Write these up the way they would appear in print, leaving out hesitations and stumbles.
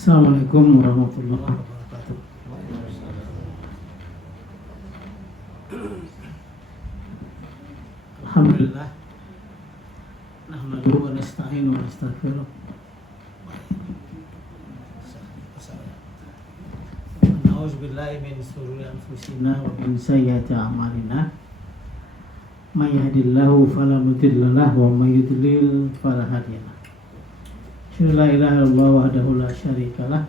Assalamualaikum warahmatullahi wabarakatuh. Alhamdulillah. Nahmaduhu wa nasta'inu wa nastaghfiruh. Na'udzu billahi min shururi anfusina wa min sayyiati a'malina. May yahdihillahu fala mudilla lahu wa may yudlil fala hadiya lahu. La ilaha illallah wahdahu la syarikalah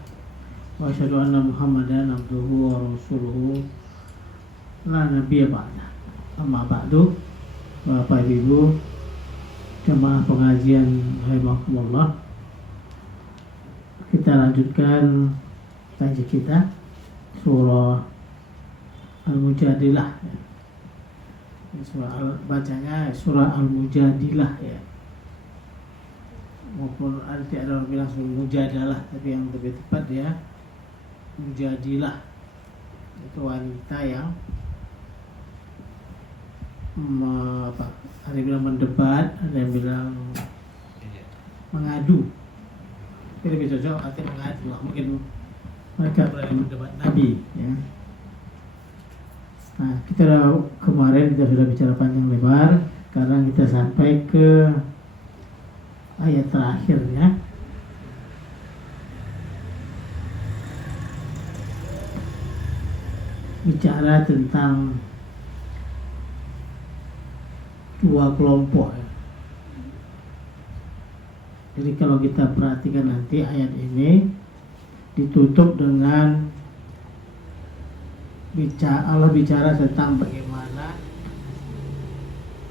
wa asyhadu anna Muhammadan abduhu wa rasuluhu la nabiyya ba'da. Amma ba'du. Bapak Ibu jemaah pengajian rahimakumullah, kita lanjutkan kajian kita surah Al-Mujadilah. Bacanya surah Al-Mujadilah ya, maupun ada orang bilang Mujadalah, tapi yang lebih tepat ya Mujadilah. Itu wanita yang ada yang bilang mendebat, ada yang bilang mengadu. Tapi lebih cocok artinya mengadu lah, mungkin mereka berani mendebat Nabi ya. Nah, kemarin kita sudah bicara panjang lebar, sekarang kita sampai ke ayat terakhirnya. Bicara tentang dua kelompok ya. Jadi kalau kita perhatikan nanti ayat ini ditutup dengan Allah bicara tentang bagaimana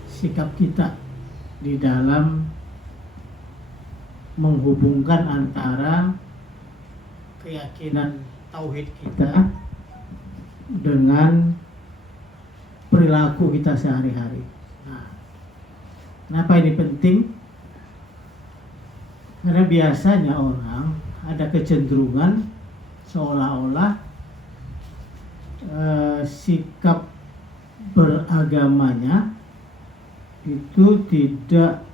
sikap kita di dalam menghubungkan antara keyakinan tauhid kita dengan perilaku kita sehari-hari. Nah, kenapa ini penting? Karena biasanya orang ada kecenderungan seolah-olah sikap beragamanya itu tidak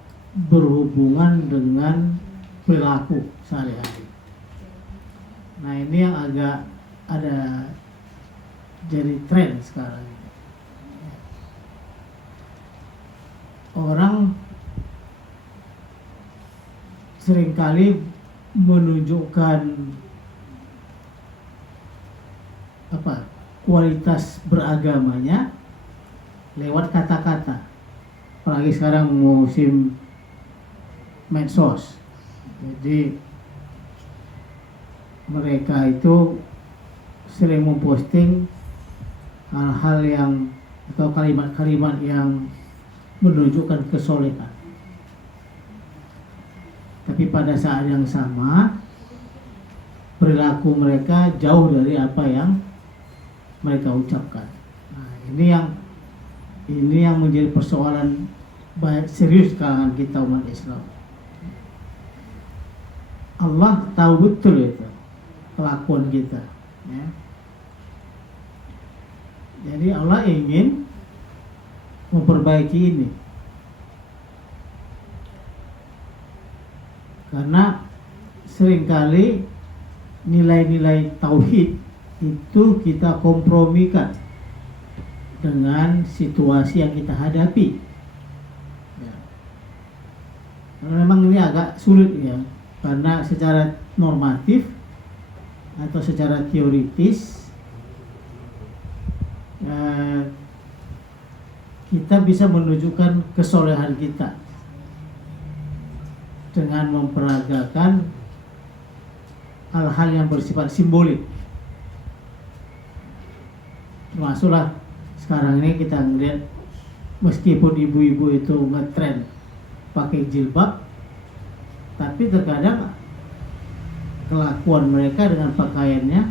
berhubungan dengan perilaku sehari-hari. Nah, ini yang agak ada jadi tren sekarang. Orang seringkali menunjukkan kualitas beragamanya lewat kata-kata. Apalagi sekarang musim medsos. Jadi mereka itu sering memposting hal-hal yang atau kalimat-kalimat yang menunjukkan kesolehan. Tapi pada saat yang sama perilaku mereka jauh dari apa yang mereka ucapkan. Nah, ini yang menjadi persoalan banyak serius kalangan kita umat Islam. Allah tahu betul itu kelakuan kita ya. Jadi Allah ingin memperbaiki ini, karena seringkali nilai-nilai tauhid itu kita kompromikan dengan situasi yang kita hadapi ya. Karena memang ini agak sulit ya, karena secara normatif atau secara teoritis kita bisa menunjukkan kesolehan kita dengan memperagakan hal-hal yang bersifat simbolik. Termasuklah sekarang ini kita ngeliat meskipun ibu-ibu itu ngetren pakai jilbab, tapi terkadang kelakuan mereka dengan pakaiannya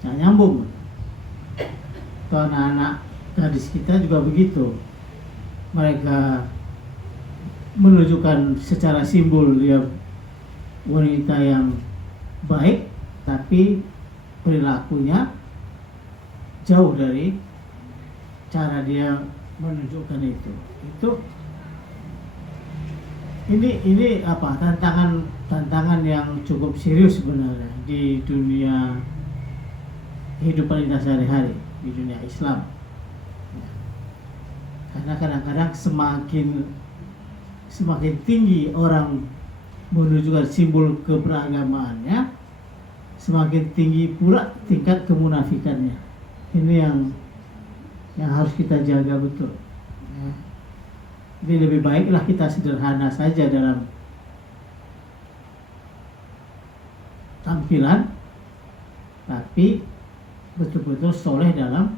nggak nyambung. Atau anak-anak gadis kita juga begitu. Mereka menunjukkan secara simbol dia wanita yang baik, tapi perilakunya jauh dari cara dia menunjukkan itu. ini apa tantangan yang cukup serius sebenarnya di dunia kehidupan kita sehari-hari, di dunia Islam. Karena kadang-kadang semakin tinggi orang menunjukkan simbol keberagamaannya, semakin tinggi pula tingkat kemunafikannya. Ini yang harus kita jaga betul. Ya. Jadi lebih baiklah kita sederhana saja dalam tampilan, tapi betul-betul soleh dalam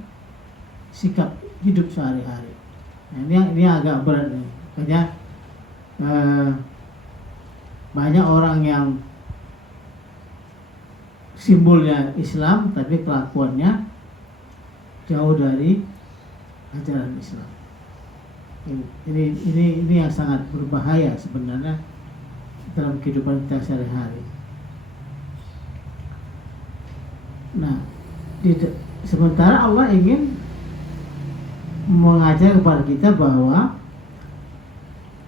sikap hidup sehari-hari. Nah, ini agak berat nih. Makanya banyak orang yang simbolnya Islam tapi kelakuannya jauh dari ajaran Islam. Ini yang sangat berbahaya sebenarnya dalam kehidupan kita sehari-hari. Nah, sementara Allah ingin mengajar kepada kita bahwa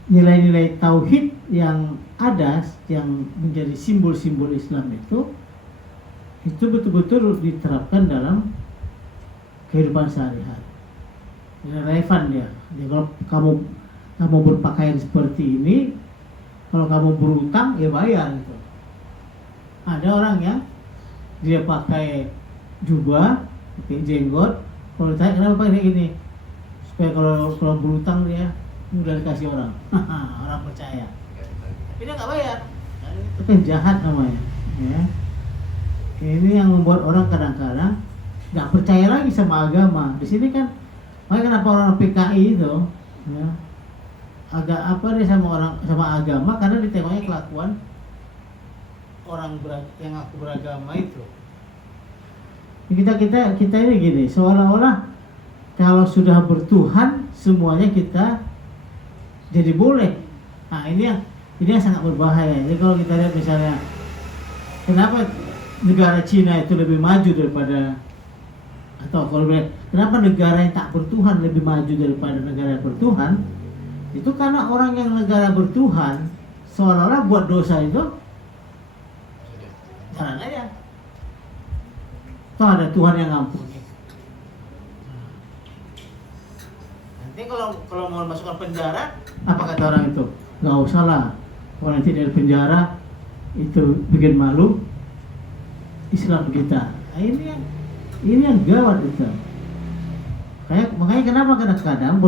nilai-nilai tauhid yang ada, yang menjadi simbol-simbol Islam itu betul-betul diterapkan dalam kehidupan sehari-hari. Relevan dia. Jadi kalau kamu berpakaian seperti ini, kalau kamu berutang ya bayar gitu. Ada orang yang dia pakai jubah, pakai jenggot, kalau ditanya kenapa pakai ini, supaya kalau berutang dia mudah dikasih orang. Orang percaya. Tapi dia nggak bayar. Itu kan jahat namanya. Ya. Ini yang membuat orang kadang-kadang nggak percaya lagi sama agama. Di sini kan, makanya kenapa orang PKI itu ya, agak apa dia sama agama, karena ditengoknya kelakuan orang yang aku beragama itu. Kita ini gini, seolah-olah kalau sudah bertuhan semuanya kita jadi boleh. Nah ini yang sangat berbahaya. Jadi kalau kita lihat misalnya, kenapa negara Cina itu lebih maju daripada, atau kalau kenapa negara yang tak bertuhan lebih maju daripada negara yang bertuhan? Itu karena orang yang negara bertuhan seolah-olah buat dosa itu jalan aja. Toh ada Tuhan yang ngampuni. Nanti kalau mau masukkan penjara, apa kata orang itu? Nggak usah lah. Kalau nanti dari penjara itu bikin malu Islam kita. Nah, ini yang gawat itu. Makanya kenapa kadang-kadang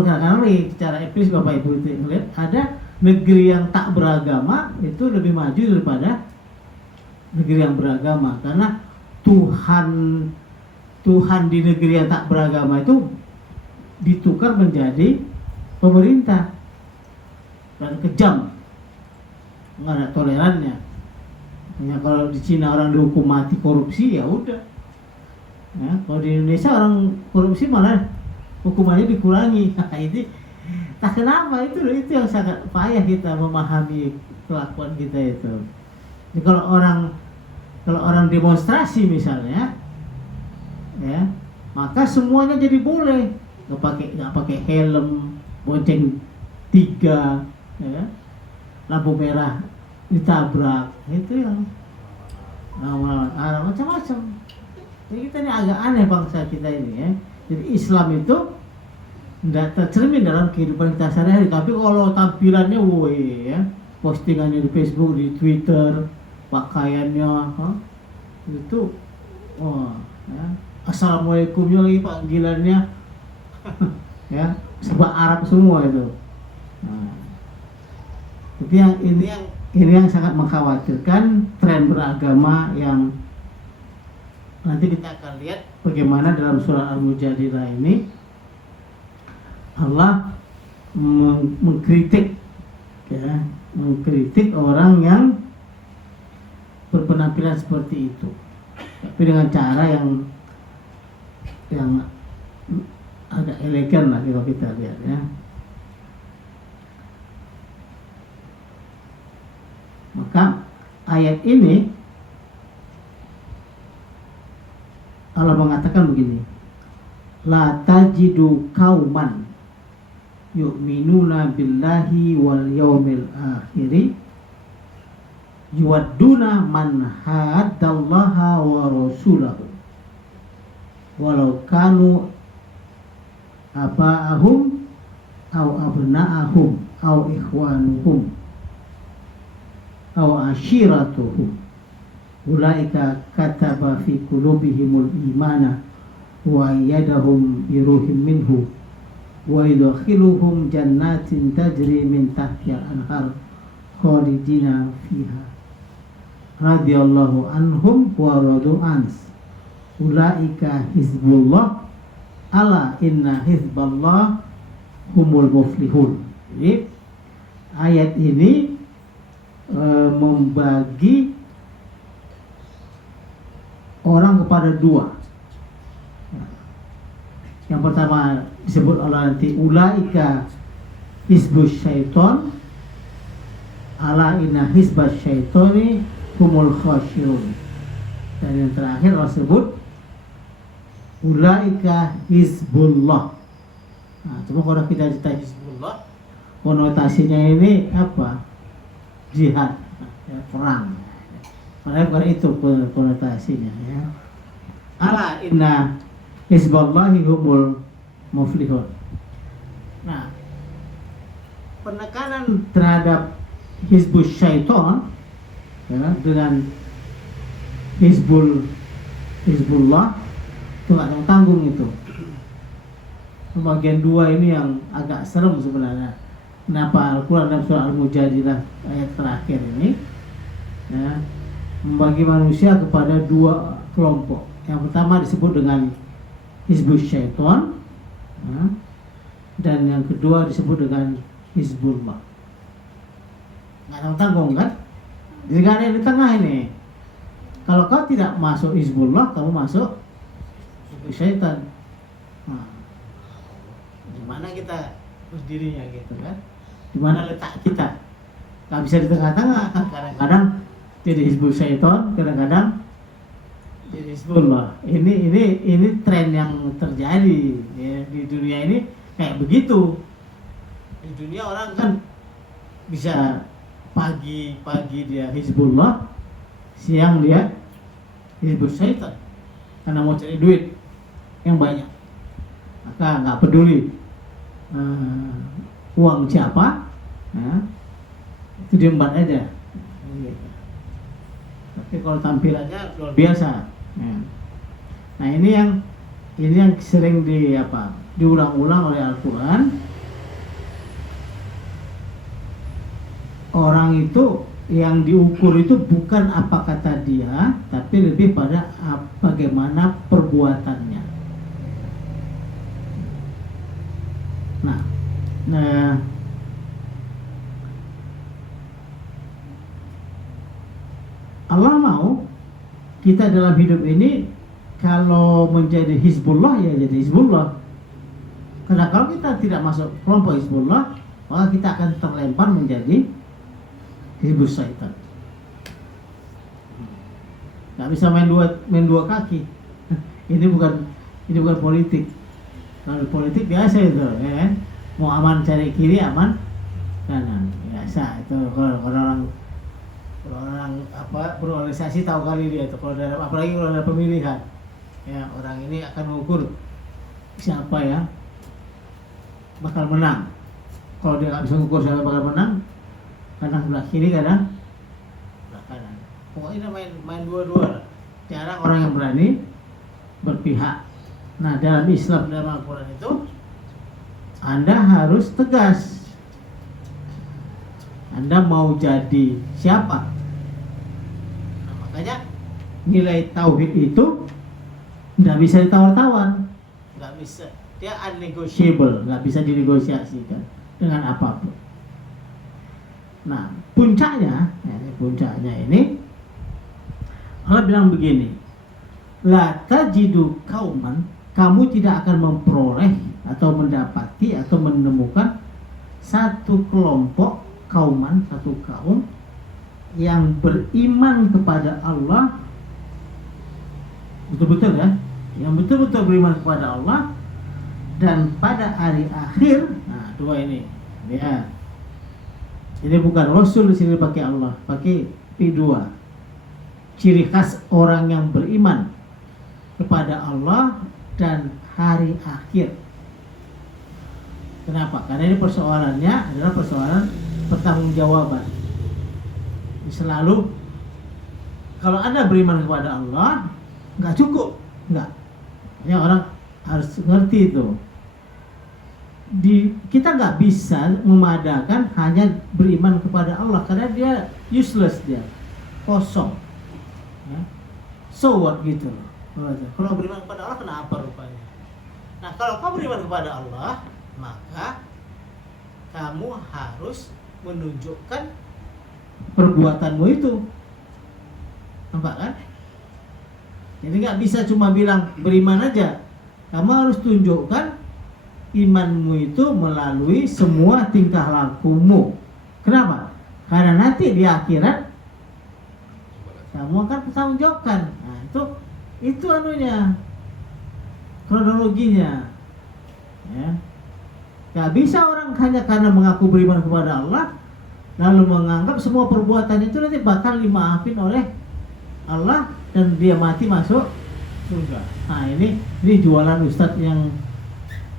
secara empiris Bapak Ibu itu melihat ada negeri yang tak beragama itu lebih maju daripada negeri yang beragama, karena Tuhan di negeri yang tak beragama itu ditukar menjadi pemerintah dan kejam, nggak ada tolerannya. Ya, kalau di Cina orang dihukum mati korupsi ya udah. Ya, kalau di Indonesia orang korupsi malah hukumannya dikurangi. Ini tak kenapa itu yang sangat payah kita memahami kelakuan kita itu. Jadi kalau orang demonstrasi misalnya, ya, maka semuanya jadi boleh. Nggak pakai helm, bonceng 3, ya, lampu merah ditabrak, itu yang macam-macam. Jadi kita ini agak aneh bangsa kita ini ya. Jadi Islam itu tidak tercermin dalam kehidupan kita sehari-hari. Tapi kalau tampilannya, ya, postingannya di Facebook, di Twitter, pakaiannya, itu, ya, assalamualaikumnya lagi panggilannya, ya, serba Arab semua itu. Nah, ini yang sangat mengkhawatirkan tren beragama yang nanti kita akan lihat bagaimana dalam surah Al-Mujadilah ini Allah mengkritik orang yang berpenampilan seperti itu, tapi dengan cara yang agak elegan lah kalau kita lihat ya. Maka ayat ini Allah mengatakan begini, la tajidu kauman, yu'minuna billahi wal yaumil akhiri yuwadduna man haddallaha wa rasulahu walau kanu aba'ahum aw abna'ahum aw ikhwanuhum aw ashiratuhum ulaika kataba fi qulubihimul imana wa ayyadahum bi ruhin minhu wa yudkhiluhum jannatin tajri min tahtiha al-anhar khalidina fiha radhiyallahu anhum wa radu ans ulaika hizbullah ala inna hizballah humul muflihun. Jadi ayat ini membagi orang kepada dua. Yang pertama disebut Allah nanti ulaika hizbus syaiton ala inna hizbas syaitoni humul khasirun. Dan yang terakhir Allah sebut ulaika hizbullah. Nah, cuma kalau kita cerita hizbullah, konotasinya ini apa? Jihad, ya, perang. Padahal bukan itu konotasinya. Ya. Ala inna hizballahi humul muflihun. Nah, penekanan terhadap hizbus syaiton ya, dengan hizbullah itu nggak tanggung itu. Bagian dua ini yang agak serem sebenarnya. Kenapa Al-Quran dalam surah Al-Mujadilah ayat terakhir ini ya, membagi manusia kepada dua kelompok. Yang pertama disebut dengan hizbus syaiton ya, dan yang kedua disebut dengan hizbullah. Nggak tanggung kan? Jadi nggak ada yang di tengah ini. Kalau kau tidak masuk hizbullah, kamu masuk syaitan. Nah, di mana kita berdirinya gitu kan? Di mana letak kita? Gak bisa di tengah-tengah. Kadang-kadang jadi hizbul syaitan, kadang-kadang jadi hizbullah. Ini tren yang terjadi ya, di dunia ini kayak begitu. Di dunia orang kan bisa pagi dia hizbullah, siang dia hizbul syaitan karena mau cari duit yang banyak, maka nggak peduli uang siapa, nah, itu diembat aja. Tapi kalau tampilannya luar biasa. Nah ini yang sering diulang-ulang oleh Al-Quran. Orang itu yang diukur itu bukan apa kata dia, tapi lebih pada bagaimana perbuatannya. Nah, Allah mau kita dalam hidup ini kalau menjadi hizbullah ya jadi hizbullah. Karena kalau kita tidak masuk kelompok hizbullah, maka kita akan terlempar menjadi hizbus syaitan. Nggak bisa main dua kaki. Ini bukan politik. Kalau politik biasa itu, ya. Mau aman cari kiri, aman kanan. Biasa itu kalau orang berorganisasi tahu kali dia itu. Apalagi kalau ada pemilihan, ya orang ini akan mengukur siapa ya bakal menang. Kalau dia nggak bisa mengukur siapa bakal menang, kadang sebelah kiri, kadang sebelah kanan. Pokoknya main dua-dua. Jarang orang yang berani berpihak. Nah, dalam Islam, dalam Al-Quran itu Anda harus tegas. Anda mau jadi siapa? Nah, makanya nilai tauhid itu nggak bisa ditawar-tawar, nggak bisa. Dia unnegotiable, nggak bisa dinegosiasikan dengan apapun. Nah, puncaknya ini Allah bilang begini, la tajidu kauman, kamu tidak akan memperoleh atau mendapati atau menemukan satu kelompok kauman, satu kaum yang beriman kepada Allah betul-betul ya, yang betul-betul beriman kepada Allah, dan pada hari akhir. Nah, dua ini. Ya. Jadi bukan Rasul di sini pakai Allah, pakai P2. Ciri khas orang yang beriman kepada Allah dan hari akhir. Kenapa? Karena ini persoalannya adalah persoalan pertanggungjawaban. Selalu kalau Anda beriman kepada Allah, nggak cukup, nggak. Ya, orang harus ngerti itu. Kita nggak bisa memadakan hanya beriman kepada Allah karena dia useless, dia kosong. Ya. So what gitu. Kalau beriman kepada Allah kenapa rupanya? Nah, kalau kamu beriman kepada Allah, maka kamu harus menunjukkan perbuatanmu itu. Nampak kan? Jadi nggak bisa cuma bilang beriman aja. Kamu harus tunjukkan imanmu itu melalui semua tingkah lakumu. Kenapa? Karena nanti di akhirat kamu akan bertanggungjawabkan. Nah, itu anunya, kronologinya. Ya. Gak bisa orang hanya karena mengaku beriman kepada Allah lalu menganggap semua perbuatan itu nanti bakal dimaafin oleh Allah dan dia mati masuk surga. Nah, ini jualan ustadz yang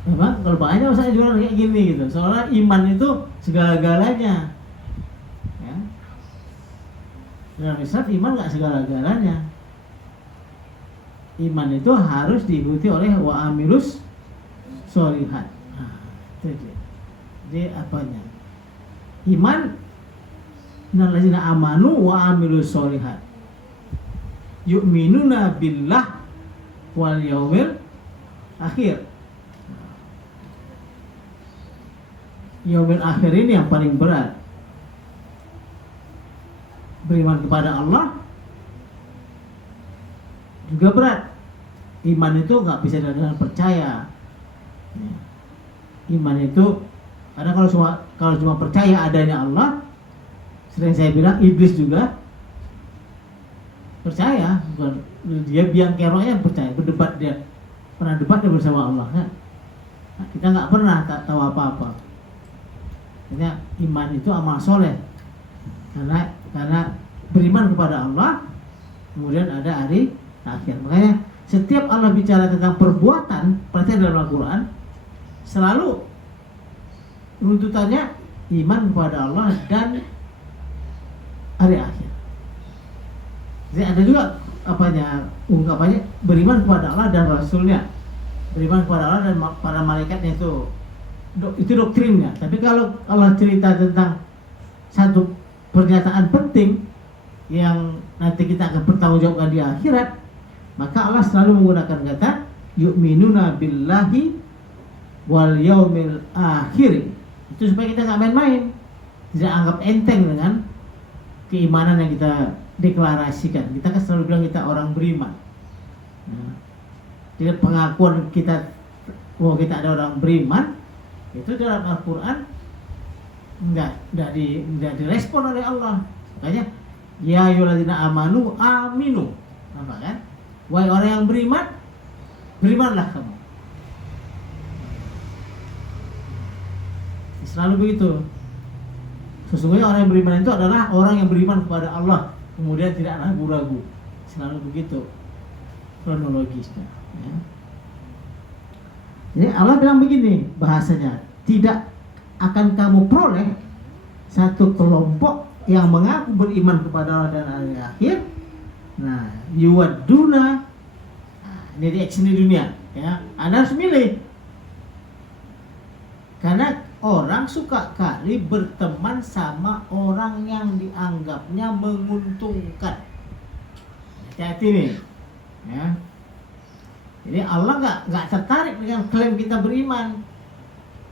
memang kalau banyak saya jualan kayak gini gitu. Soalnya iman itu segala-galanya. Ya. Dan ustadz iman gak segala-galanya. Iman itu harus diikuti oleh wa amilus sholihat. Jadi apanya? Iman innallazina amanu wa amilus sholihat yu'minuna billah wal yaumil akhir. Yaumil akhir ini yang paling berat. Beriman kepada Allah juga berat. Iman itu nggak bisa dengan percaya. Iman itu karena kalau cuma percaya adanya Allah, sering saya bilang iblis juga percaya, dia biang keroknya percaya, berdebat dia pernah debat bersama Allah kan? Nah, kita nggak pernah tak tahu apa-apa. Karena iman itu amal soleh, karena beriman kepada Allah, kemudian ada hari akhir. Makanya setiap Allah bicara tentang perbuatan, perhatian dalam Al-Quran, selalu runtutannya iman kepada Allah dan hari akhir. Jadi ada juga ungkapannya beriman kepada Allah dan Rasulnya, beriman kepada Allah dan para malaikatnya, itu doktrinnya. Tapi kalau Allah cerita tentang satu pernyataan penting yang nanti kita akan bertanggungjawabkan di akhirat, maka Allah selalu menggunakan kata yu'minuna billahi wal yaumil akhir. Itu supaya kita nggak main-main, tidak anggap enteng dengan keimanan yang kita deklarasikan. Kita kan selalu bilang kita orang beriman. Nah, jadi pengakuan kita bahwa kita ada orang beriman itu dalam Al-Quran nggak direspon oleh Allah. Makanya ya ayyuhalladzina amanu aminu. Nampak kan? Wahai orang yang beriman, berimanlah kamu. Selalu begitu. Sesungguhnya orang yang beriman itu adalah orang yang beriman kepada Allah, kemudian tidak ragu-ragu. Selalu begitu kronologisnya. Ya. Jadi Allah bilang begini bahasanya, tidak akan kamu peroleh satu kelompok yang mengaku beriman kepada Allah dan hari akhir. Nah, yuwadduna, ini di action di dunia. Ya, Anda harus milih. Karena orang suka kali berteman sama orang yang dianggapnya menguntungkan. Hati-hati nih, ya. Jadi Allah nggak tertarik dengan klaim kita beriman,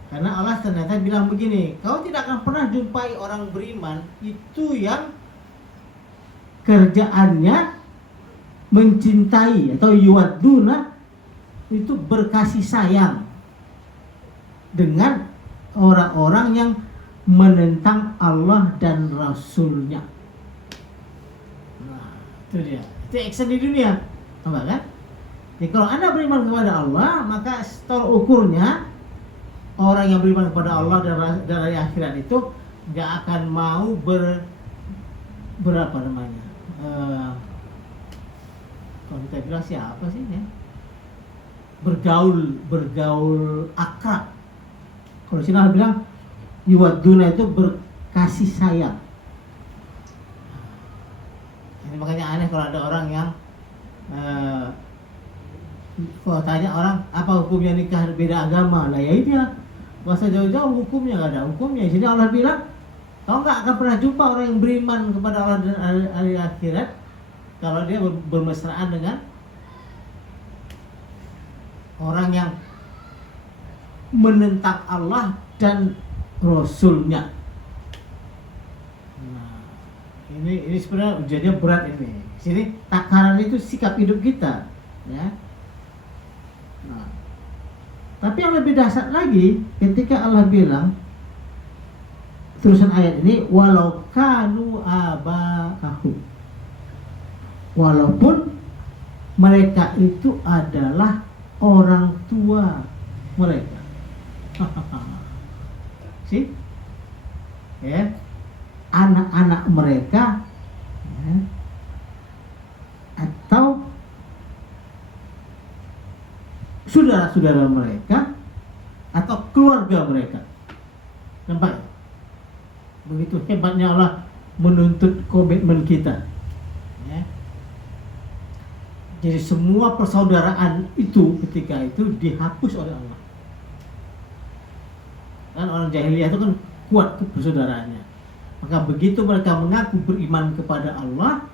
karena Allah ternyata bilang begini, kau tidak akan pernah jumpai orang beriman itu yang kerjaannya mencintai atau yuwadduna, itu berkasih sayang dengan orang-orang yang menentang Allah dan Rasulnya. Nah, itu dia. Itu action di dunia, apa kan? Jadi kalau Anda beriman kepada Allah, maka tolak ukurnya orang yang beriman kepada Allah dan hari akhirat itu nggak akan mau berapa namanya? Kalau kita bilang siapa sih ya? Bergaul akrab. Kalau Cina bilang yuwaduna itu berkasih sayang. Ini makanya aneh kalau ada orang yang kalau tanya orang apa hukumnya nikah beda agama, lah ya ini ya masa jauh-jauh hukumnya nggak ada hukumnya. Jadi Allah bilang kau nggak akan pernah jumpa orang yang beriman kepada Allah dan hari akhirat kalau dia bermesraan dengan orang yang menentang Allah dan Rasulnya. Nah, ini sebenarnya ujiannya berat ini. Sini takaran itu sikap hidup kita, ya. Nah, tapi yang lebih dahsyat lagi ketika Allah bilang terusan ayat ini walau kanu aba'ahu, walaupun mereka itu adalah orang tua mereka. Sih, ya, anak-anak mereka, ya, atau saudara-saudara mereka atau keluarga mereka. Nampak? Begitu hebatnya Allah menuntut komitmen kita. Ya. Jadi semua persaudaraan itu ketika itu dihapus oleh Allah. Kan orang jahiliyah itu kan kuat persaudaraannya. Maka begitu mereka mengaku beriman kepada Allah,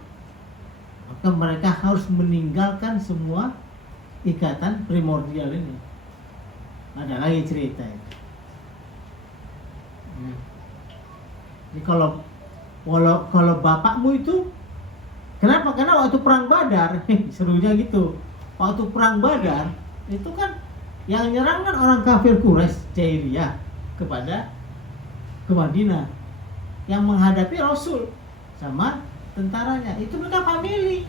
maka mereka harus meninggalkan semua ikatan primordial ini. Ada lagi cerita itu. Ya. Jadi kalau bapakmu itu kenapa? Karena waktu perang Badar, serunya gitu. Waktu perang Badar itu kan yang nyerang kan orang kafir Quraisy jahiliyah ke Madinah, yang menghadapi Rasul sama tentaranya. Itu mereka famili.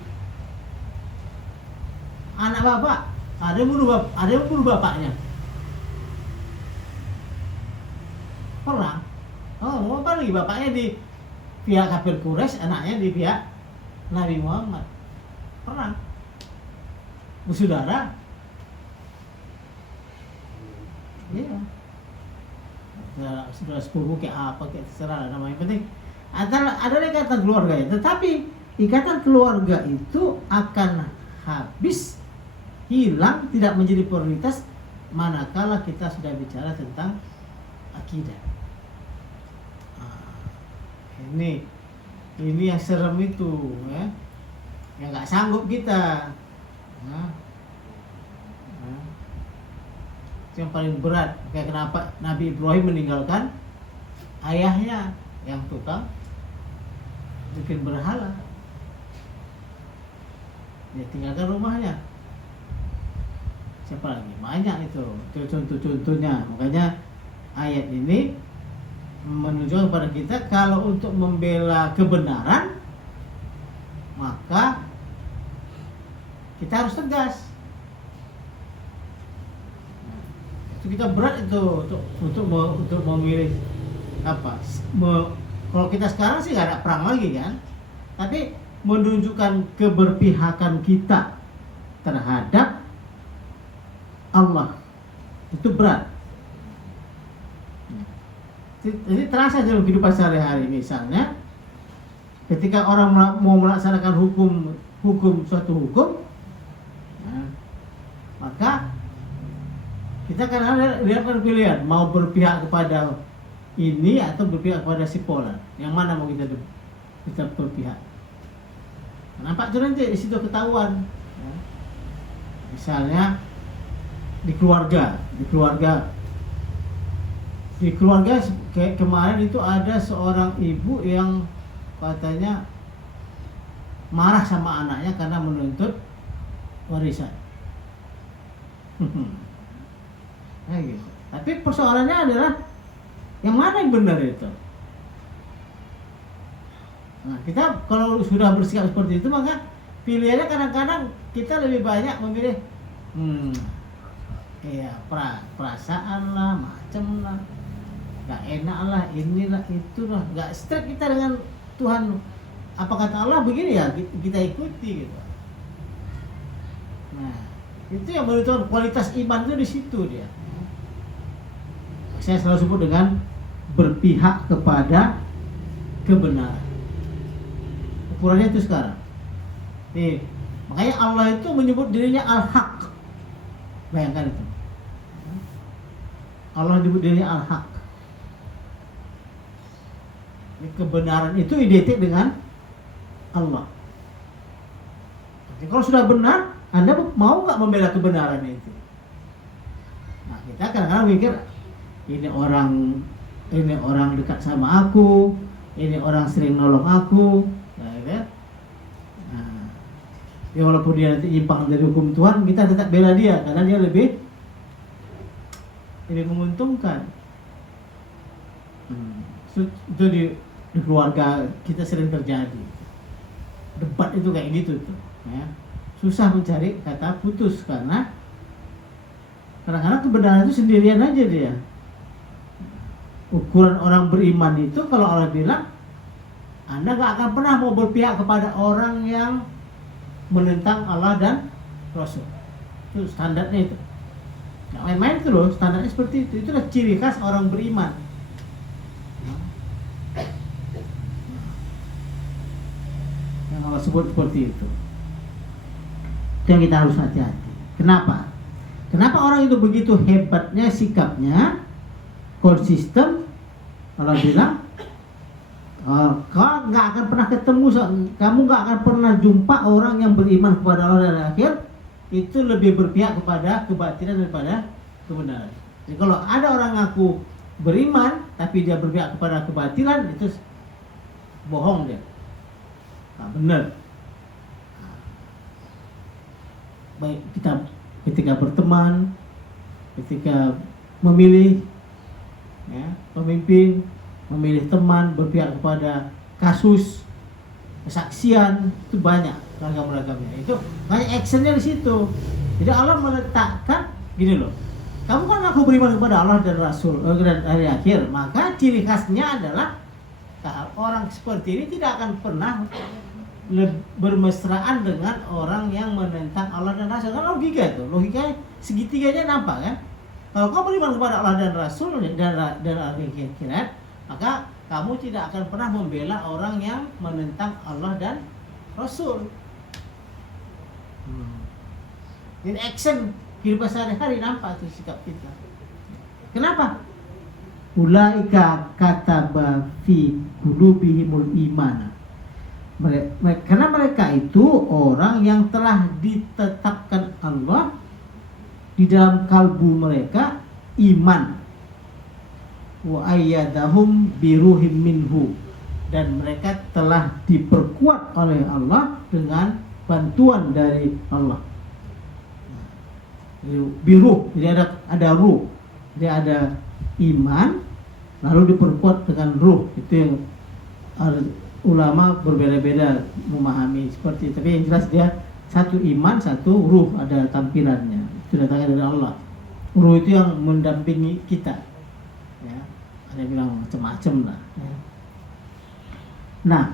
Anak bapak, ada yang bunuh bapaknya. Perang. Oh, mau apa lagi? Bapaknya di pihak kafir Quraisy, anaknya di pihak Nabi Muhammad. Perang. Bersaudara. Iya. Saudara sepupu kayak apa, kayak terserah namanya. Penting ada ikatan keluarga ya. Tetapi ikatan keluarga itu akan habis, hilang, tidak menjadi prioritas manakala kita sudah bicara tentang akidah. Ini yang serem itu, ya, yang nggak sanggup kita. Yang paling berat, kayak kenapa Nabi Ibrahim meninggalkan ayahnya yang tukang bikin berhala, dia tinggalkan rumahnya. Siapa lagi? Banyak itu contoh-contohnya. Makanya ayat ini menunjukkan kepada kita kalau untuk membela kebenaran maka kita harus tegas. Itu kita berat itu untuk memilih apa? Kalau kita sekarang sih nggak ada perang lagi kan, tapi menunjukkan keberpihakan kita terhadap Allah itu berat. Jadi terasa dalam kehidupan sehari-hari. Misalnya ketika orang mau melaksanakan suatu hukum, nah, maka kita kan lihat pilihan mau berpihak kepada ini atau berpihak kepada si pola. Yang mana mau kita berpihak? Nampak tuh nanti di situ ketahuan. Ya. Misalnya di keluarga kayak kemarin itu ada seorang ibu yang katanya marah sama anaknya karena menuntut warisan. Nah, gitu. Tapi persoalannya adalah yang mana yang benar itu. Nah, kita kalau sudah bersikap seperti itu maka pilihannya kadang-kadang kita lebih banyak memilih Ya perasaan lah, macam lah, nggak enak lah, inilah itulah, nggak strike kita dengan Tuhan. Apa kata Allah begini ya kita ikuti gitu. Nah itu yang menentukan kualitas iman itu di situ dia. Saya selalu sebut dengan berpihak kepada kebenaran. Ukurannya itu sekarang. Nih, makanya Allah itu menyebut dirinya Al-Haq. Bayangkan itu. Allah menyebut dirinya Al-Haq. Kebenaran itu identik dengan Allah. Jadi kalau sudah benar, Anda mau nggak membela kebenaran itu? Nah, kita kadang-kadang mikir ini orang dekat sama aku, ini orang sering nolong aku, ya. Nah, ya walaupun dia nanti nyimpang dari hukum Tuhan, kita tetap bela dia karena dia lebih menguntungkan. Itu di keluarga kita sering terjadi. Debat itu kayak gitu tuh, ya. Susah mencari kata putus karena kadang-kadang kebenaran itu sendirian aja dia. Ukuran orang beriman itu kalau Allah bilang Anda gak akan pernah mau berpihak kepada orang yang menentang Allah dan Rasul. Itu standarnya itu. Nah, main-main itu loh, standarnya seperti itu. Itulah ciri khas orang beriman. Yang Allah sebut seperti itu. Itu yang kita harus hati-hati. Kenapa? Kenapa orang itu begitu hebatnya sikapnya, konsisten? Allah bilang, kau nggak akan pernah ketemu, kamu nggak akan pernah jumpa orang yang beriman kepada Allah dan akhir itu lebih berpihak kepada kebatilan daripada kebenaran. Jadi kalau ada orang ngaku beriman tapi dia berpihak kepada kebatilan, itu bohong dia, nggak benar. Baik kita ketika berteman, ketika memilih ya, pemimpin, memilih teman, berpihak kepada kasus, kesaksian, itu banyak ragam-ragamnya. Itu banyak actionnya di situ. Jadi Allah meletakkan gini loh. Kamu kan aku beriman kepada Allah dan Rasul dan hari akhir, maka ciri khasnya adalah orang seperti ini tidak akan pernah bermesraan dengan orang yang menentang Allah dan Rasul. Kan logika itu, logika segitiganya nampak kan? Kalau kau beriman kepada Allah dan Rasul dan akhirat, maka kamu tidak akan pernah membela orang yang menentang Allah dan Rasul. In action kehidupan sehari-hari nampak itu sikap kita. Kenapa? Ulaika kataba fi qulubihimul iman. Karena mereka itu orang yang telah ditetapkan Allah di dalam kalbu mereka iman. Wa ayyadahum biruhim minhu, dan mereka telah diperkuat oleh Allah dengan bantuan dari Allah. Biruh, jadi ada ruh, jadi ada iman lalu diperkuat dengan ruh. Itu yang ulama berbeda-beda memahami seperti itu. Tapi yang jelas dia satu iman, satu ruh, ada tampilannya. Itu datangnya dari Allah. Ruh itu yang mendampingi kita. Ya, ada bilang macam-macam lah. Ya. Nah,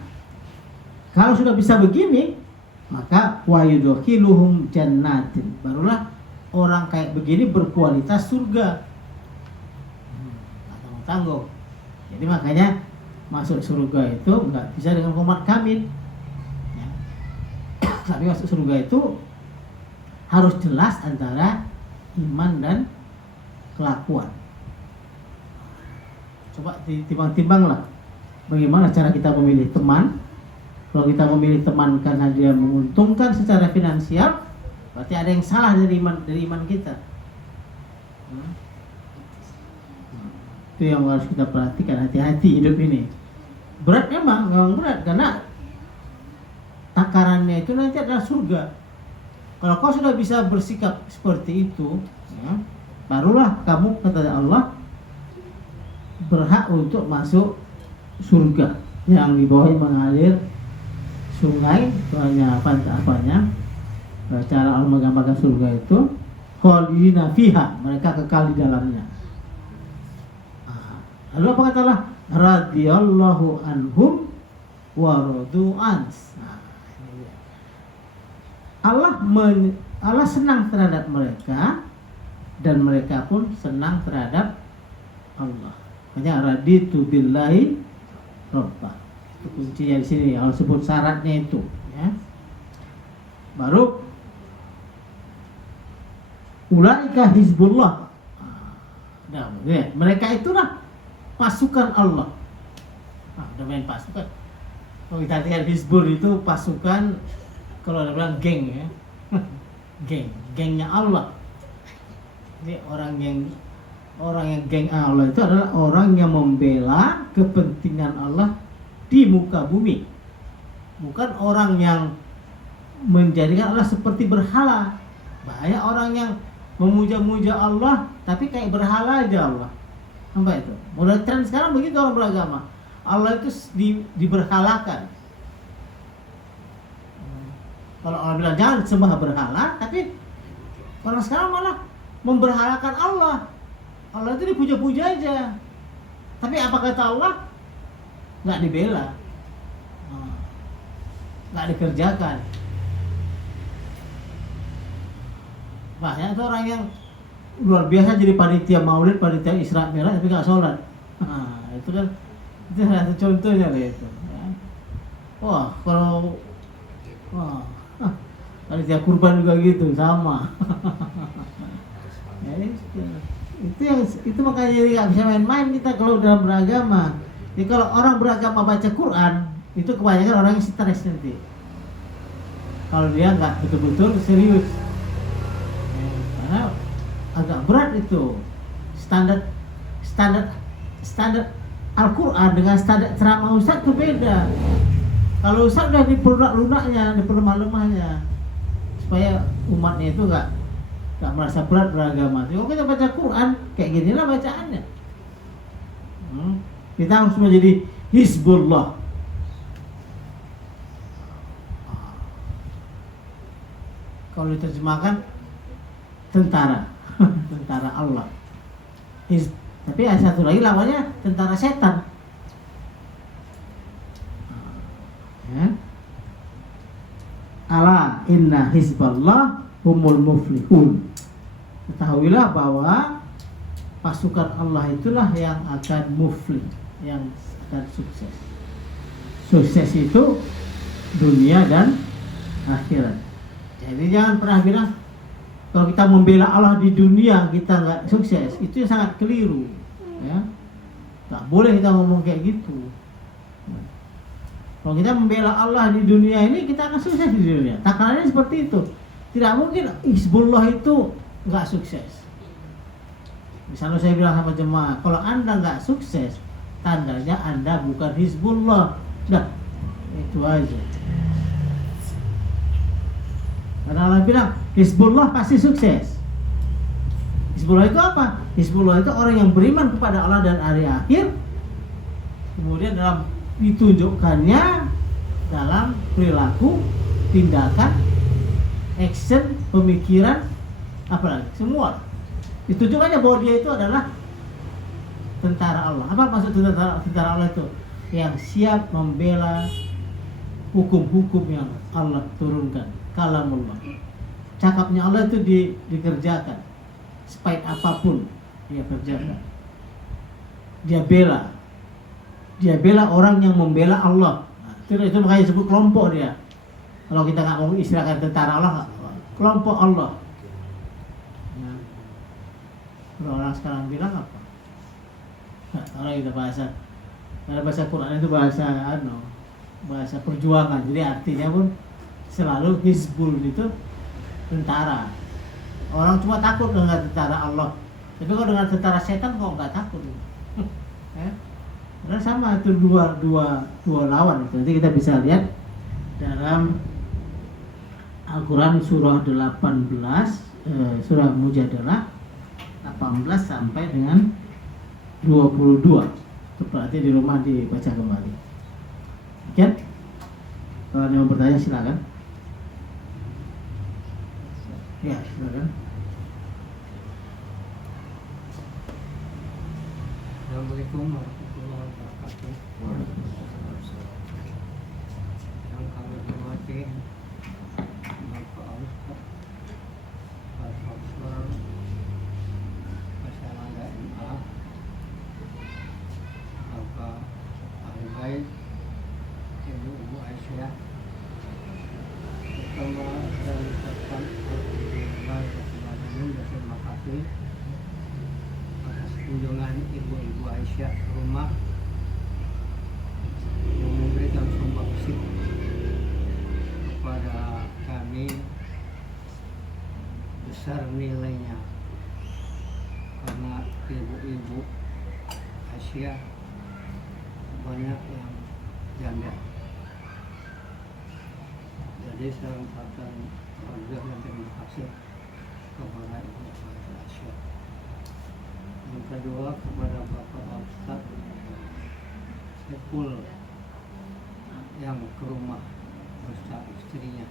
kalau sudah bisa begini, maka wa yudkhiluhum jannatin. Barulah orang kayak begini berkualitas surga. Tangguh. Jadi makanya masuk surga itu nggak bisa dengan komat kamil. Ya. Tapi masuk surga itu harus jelas antara iman dan kelakuan. Coba ditimbang-timbang lah. Bagaimana cara kita memilih teman? Kalau kita memilih teman karena dia menguntungkan secara finansial, berarti ada yang salah dari iman kita. Itu yang harus kita perhatikan, hati-hati hidup ini. Berat memang berat karena takarannya itu nanti adalah surga. Kalau kau sudah bisa bersikap seperti itu, ya, barulah kamu kata Allah berhak untuk masuk surga yang di bawahnya mengalir sungai, banyak apanya. Cara Allah menggambarkan surga itu khalidina fiha, mereka kekal di dalamnya. Lalu apa kata Allah? Radhiyallahu anhum wa radu ans. Allah senang terhadap mereka dan mereka pun senang terhadap Allah. Makanya raditu billahi robba. Itu kuncinya di sini. Allah sebut syaratnya itu, ya. Baru ulaika hizbullah. Nah, ya, mereka itulah pasukan Allah. Udah main pasukan. Kalau kita lihat hizbul itu pasukan, kalau ada bilang geng, ya. Gengnya Allah. Jadi orang yang geng Allah itu adalah orang yang membela kepentingan Allah di muka bumi. Bukan orang yang menjadikan Allah seperti berhala. Banyak orang yang memuja-muja Allah tapi kayak berhala aja Allah. Sampai itu. Mulai tren sekarang begitu orang beragama. Allah itu diberhalakan. Kalau orang bilang jangan sembah berhala, tapi orang sekarang malah memberhalakan Allah. Allah itu dipuja-puja aja. Tapi apa kata Allah? Nggak dibela, nggak dikerjakan. Banyak tuh orang yang luar biasa jadi panitia maulid, panitia Isra Mi'raj tapi nggak sholat. Itu kan itu satu contohnya deh itu. Ya. Kalau panitia kurban juga gitu sama. Ya, itu makanya jadi nggak bisa main-main kita kalau dalam beragama. Jadi kalau orang beragama baca Quran itu kebanyakan orang yang stres nanti. Kalau dia nggak betul-betul serius. Karena agak berat itu standar Al-Quran dengan standar ceramah Ustaz itu beda. Kalau Ustaz udah diperlunak-lunaknya, diperlemah-lemahnya supaya umatnya itu nggak merasa berat beragama. Kalau kita baca Quran kayak ginilah bacaannya. Kita harus menjadi Hizbullah. Kalau diterjemahkan tentara tentara Allah. Tapi ada satu lagi lawannya tentara setan. Ya. Ala inna hizballah humul muflihun. Ketahuilah bahwa pasukan Allah itulah yang akan muflih, yang akan sukses. Sukses itu dunia dan akhirat. Jadi jangan pernah bilang kalau kita membela Allah di dunia kita nggak sukses, itu sangat keliru, ya. Nggak boleh kita ngomong kayak gitu. Kalau kita membela Allah di dunia ini, kita akan sukses di dunia. Takarannya seperti itu. Tidak mungkin Hizbullah itu nggak sukses. Misalnya saya bilang sama jemaah, kalau anda nggak sukses, tandanya anda bukan Hizbullah. Nah, itu aja. Karena Allah bilang Hizbullah pasti sukses. Hizbullah itu apa? Hizbullah itu orang yang beriman kepada Allah dan hari akhir. Kemudian dalam ditunjukkannya dalam perilaku, tindakan, action, pemikiran, apalagi semua. Ditunjukkannya bahwa dia itu adalah tentara Allah. Apa maksud tentara Allah itu? Yang siap membela hukum-hukum yang Allah turunkan. Kalamullah. Cakapnya Allah itu dikerjakan. Sepahit apapun dia kerjakan. Dia bela orang yang membela Allah. Itu makanya disebut kelompok dia. Kalau kita nggak mau istilahkan tentara Allah, kelompok Allah. Ya. Kalau orang sekarang bilang apa? Kalau kita bahasa Quran itu bahasa perjuangan. Jadi artinya pun selalu Hizbul itu tentara. Orang cuma takut dengan tentara Allah. Tapi kalau dengan tentara setan kok nggak takut? Ya? Karena sama itu dua lawan itu. Nanti kita bisa lihat dalam Al-Quran surah 18, surah Mujadalah 18 sampai dengan 22. Itu berarti di rumah dibaca kembali. Oke? Kalau ada yang mau bertanya silakan. Ya, silakan. Assalamualaikum warahmatullahi wabarakatuh. Yang kami hormati Bapak Ustaz Al-Profesor Masyarakat MA, Bapak Al-Baid, Ibu Aisyah. Pertama saya ucapkan alhamdulillah dan terima kasih atas kunjungan Ibu Aisyah ke rumah yang memberikan sumbangsi kepada kami besar nilainya, karena ibu-ibu Aisyah banyak yang janda. Jadi saya ucapkan alhamdulillah dan terima kasih kepada Ibu Aisyah. Yang kedua kepada Bapak Ustaz Sepul yang ke rumah bersama istrinya.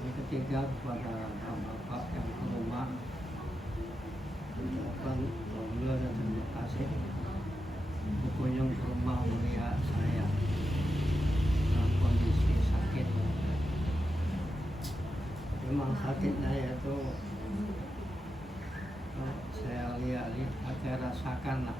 Yang ketiga kepada Bapak yang ke rumah, ucapkan alhamdulillah dan terima kasih berkunjung ke rumah mulia saya dalam kondisi sakit. Memang sakitnya itu saya lihat saya rasakan lah